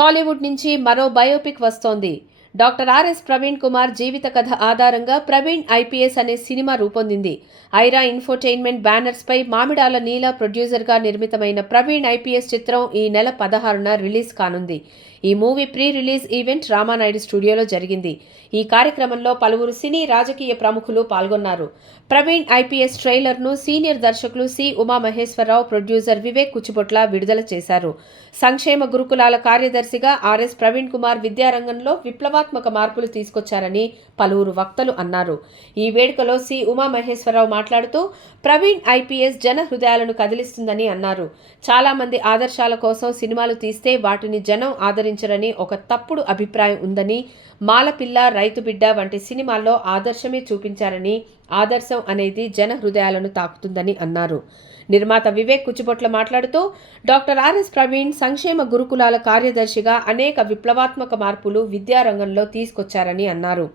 టాలీవుడ్ నుంచి మరో బయోపిక్ వస్తోంది. డాక్టర్ ఆర్ఎస్ ప్రవీణ్ కుమార్ జీవిత కథ ఆధారంగా ప్రవీణ్ ఐపీఎస్ అనే సినిమా రూపొందింది. ఐరా ఇన్ఫోటైన్మెంట్ బ్యానర్స్ పై మామిడాల నీల ప్రొడ్యూసర్గా నిర్మితమైన ప్రవీణ్ ఐపీఎస్ చిత్రం ఈ నెల 16న రిలీజ్ కానుంది. ఈ movie pre release event Ramanaidu స్టూడియోలో జరిగింది. ఈ కార్యక్రమంలో పలువురు సినీ రాజకీయ ప్రముఖులు పాల్గొన్నారు. ప్రవీణ్ ఐపీఎస్ ట్రైలర్ను సీనియర్ దర్శకులు సి ఉమామహేశ్వరరావు, ప్రొడ్యూసర్ వివేక్ కుచిబొట్ల విడుదల చేశారు. సంక్షేమ గురుకులాల కార్యదర్శిగా ఆర్ఎస్ ప్రవీణ్ కుమార్ విద్యారంగంలో విప్లవాత్మక మార్పులు తీసుకొచ్చారని పలువురు వక్తలు అన్నారు. ఈ వేడుకలో సి ఉమామహేశ్వరరావు మాట్లాడుతూ ప్రవీణ్ ఐపీఎస్ జన హృదయాలను కదిలిస్తుందని అన్నారు. చాలా మంది ఆదర్శాల కోసం సినిమాలు తీస్తే వాటిని జనం ఆదరించరని ఒక తప్పుడు అభిప్రాయం ఉందని, మాలపిల్ల, రైతు బిడ్డ వంటి సినిమాల్లో ఆదర్శమే చూపించారని, ఆదర్శం అనేది జన హృదయాలను తాకుతుందని అన్నారు. నిర్మాత వివేక్ కుచిబొట్ల మాట్లాడుతూ డాక్టర్ ఆర్ఎస్ ప్రవీణ్ సంక్షేమ గురుకులాల కార్యదర్శిగా అనేక విప్లవాత్మక మార్పులు విద్యారంగంలో తీసుకొచ్చారని అన్నారు.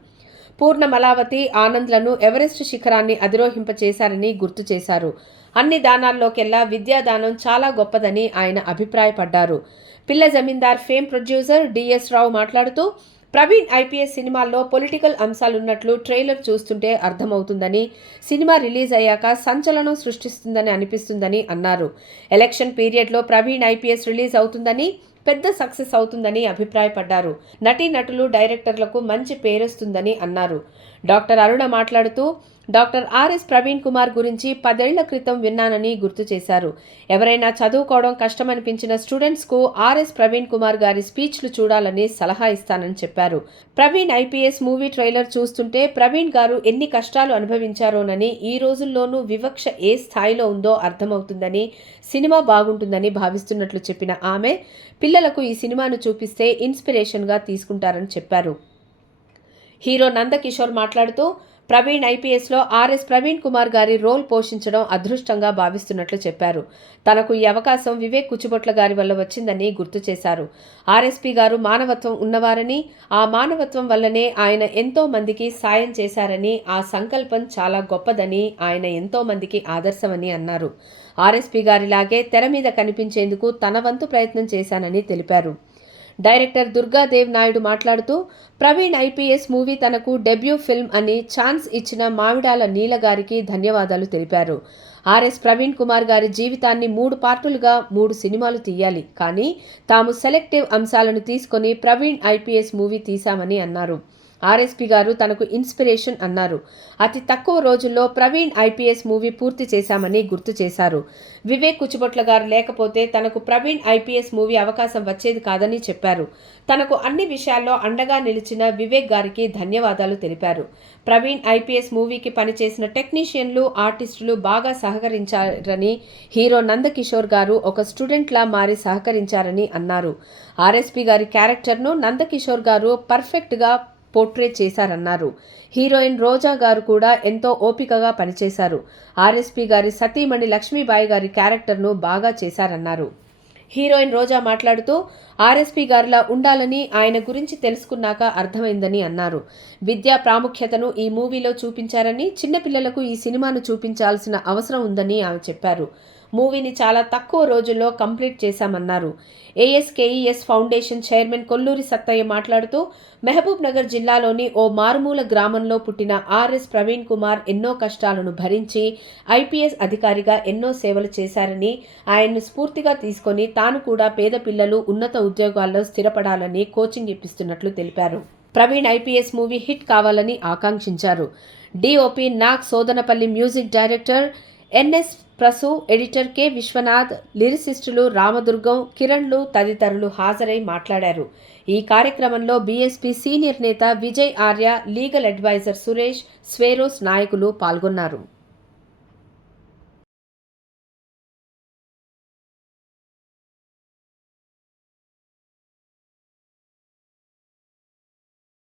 పూర్ణమలావతి, ఆనంద్లను ఎవరెస్ట్ శిఖరాన్ని అధిరోహింపచేశారని గుర్తు చేశారు. అన్ని దానాల్లోకెల్లా విద్యాదానం చాలా గొప్పదని ఆయన అభిప్రాయపడ్డారు. పిల్ల జమీందార్ ఫేమ్ ప్రొడ్యూసర్ డిఎస్ రావు మాట్లాడుతూ ప్రవీణ్ ఐపీఎస్ సినిమాల్లో పొలిటికల్ అంశాలున్నట్లు ట్రైలర్ చూస్తుంటే అర్థమవుతుందని, సినిమా రిలీజ్ అయ్యాక సంచలనం సృష్టిస్తుందని అనిపిస్తుందని అన్నారు. ఎలక్షన్ పీరియడ్లో ప్రవీణ్ ఐపీఎస్ రిలీజ్ అవుతుందని, పెద్ద సక్సెస్ అవుతుందని అభిప్రాయపడ్డారు. నటీనటులు, డైరెక్టర్లకు మంచి పేరొస్తుందని అన్నారు. డాక్టర్ అరుణ మాట్లాడుతూ డాక్టర్ ఆర్ఎస్ ప్రవీణ్ కుమార్ గురించి 10 ఏళ్ల క్రితం విన్నానని గుర్తు చేశారు. ఎవరైనా చదువుకోవడం కష్టమనిపించిన స్టూడెంట్స్కు ఆర్ఎస్ ప్రవీణ్ కుమార్ గారి స్పీచ్లు చూడాలని సలహా ఇస్తానని చెప్పారు. ప్రవీణ్ ఐపీఎస్ మూవీ ట్రైలర్ చూస్తుంటే ప్రవీణ్ గారు ఎన్ని కష్టాలు అనుభవించారోనని, ఈ రోజుల్లోనూ వివక్ష ఏ స్థాయిలో ఉందో అర్థమవుతుందని, సినిమా బాగుంటుందని భావిస్తున్నట్లు చెప్పిన ఆమె పిల్లలకు ఈ సినిమాను చూపిస్తే ఇన్స్పిరేషన్గా తీసుకుంటారని చెప్పారు. హీరో నందకిషోర్ మాట్లాడుతూ ప్రవీణ్ ఐపీఎస్లో ఆర్ఎస్ ప్రవీణ్ కుమార్ గారి రోల్ పోషించడం అదృష్టంగా భావిస్తున్నట్లు చెప్పారు. తనకు ఈ అవకాశం వివేక్ కుచిబొట్ల గారి వల్ల వచ్చిందని గుర్తు చేశారు. ఆర్ఎస్పీ గారు మానవత్వం ఉన్నవారని, ఆ మానవత్వం వల్లనే ఆయన ఎంతో మందికి సాయం చేశారని, ఆ సంకల్పం చాలా గొప్పదని, ఆయన ఎంతో మందికి ఆదర్శమని అన్నారు. ఆర్ఎస్పీ గారిలాగే తెర మీద కనిపించేందుకు తన వంతు ప్రయత్నం చేశానని తెలిపారు. డైరెక్టర్ దుర్గాదేవ్ నాయుడు మాట్లాడుతూ ప్రవీణ్ ఐపీఎస్ మూవీ తనకు డెబ్యూ ఫిల్మ్ అని ఛాన్స్ ఇచ్చిన మామిడాల నీల గారికి ధన్యవాదాలు తెలిపారు. ఆర్ఎస్ ప్రవీణ్ కుమార్ గారి జీవితాన్ని 3 పార్టులుగా 3 సినిమాలు తీయాలి, కానీ తాము సెలెక్టివ్ అంశాలను తీసుకొని ప్రవీణ్ ఐపీఎస్ మూవీ తీశామని అన్నారు. ఆర్ఎస్పీ గారు తనకు ఇన్స్పిరేషన్ అన్నారు. అతి తక్కువ రోజుల్లో ప్రవీణ్ ఐపీఎస్ మూవీ పూర్తి చేశామని గుర్తు చేశారు. వివేక్ కుచిబొట్ల గారు లేకపోతే తనకు ప్రవీణ్ ఐపీఎస్ మూవీ అవకాశం వచ్చేది కాదని చెప్పారు. తనకు అన్ని విషయాల్లో అండగా నిలిచిన వివేక్ గారికి ధన్యవాదాలు తెలిపారు. ప్రవీణ్ ఐపీఎస్ మూవీకి పనిచేసిన టెక్నీషియన్లు, ఆర్టిస్టులు బాగా సహకరించారని, హీరో నందకిషోర్ గారు ఒక స్టూడెంట్లా మారి సహకరించారని అన్నారు. ఆర్ఎస్పీ గారి క్యారెక్టర్ను నందకిషోర్ గారు పర్ఫెక్ట్గా పోర్ట్రేట్ చేశారన్నారు. హీరోయిన్ రోజా గారు కూడా ఎంతో ఓపికగా పనిచేశారు. ఆర్ఎస్పీ గారి సతీమణి లక్ష్మీబాయి గారి క్యారెక్టర్ను బాగా చేశారన్నారు. హీరోయిన్ రోజా మాట్లాడుతూ ఆర్ఎస్పీ గారిలా ఉండాలని ఆయన గురించి తెలుసుకున్నాక అర్థమైందని అన్నారు. విద్యా ప్రాముఖ్యతను ఈ మూవీలో చూపించారని, చిన్నపిల్లలకు ఈ సినిమాను చూపించాల్సిన అవసరం ఉందని ఆమె చెప్పారు. మూవీని చాలా తక్కువ రోజుల్లో కంప్లీట్ చేశామన్నారు. ఏఎస్కేఈఎస్ ఫౌండేషన్ చైర్మన్ కొల్లూరి సత్తయ్య మాట్లాడుతూ మహబూబ్ నగర్ జిల్లాలోని ఓ మారుమూల గ్రామంలో పుట్టిన ఆర్ఎస్ ప్రవీణ్ కుమార్ ఎన్నో కష్టాలను భరించి ఐపీఎస్ అధికారిగా ఎన్నో సేవలు చేశారని, ఆయన్ను స్ఫూర్తిగా తీసుకొని తాను కూడా పేద పిల్లలు ఉన్నత ఉద్యోగాల్లో స్థిరపడాలని కోచింగ్ ఇప్పిస్తున్నట్లు తెలిపారు. ప్రవీణ్ ఐపీఎస్ మూవీ హిట్ కావాలని ఆకాంక్షించారు. DOP Nag Sodanapalli, music director NS Prasu, editor K Vishwanath, లిరిసిస్టులు రామదుర్గం, కిరణ్లు తదితరులు హాజరై మాట్లాడారు. ఈ కార్యక్రమంలో బీఎస్పీ సీనియర్ నేత విజయ్ ఆర్య, లీగల్ అడ్వైజర్ సురేష్, స్వేరోస్ నాయకులు పాల్గొన్నారు.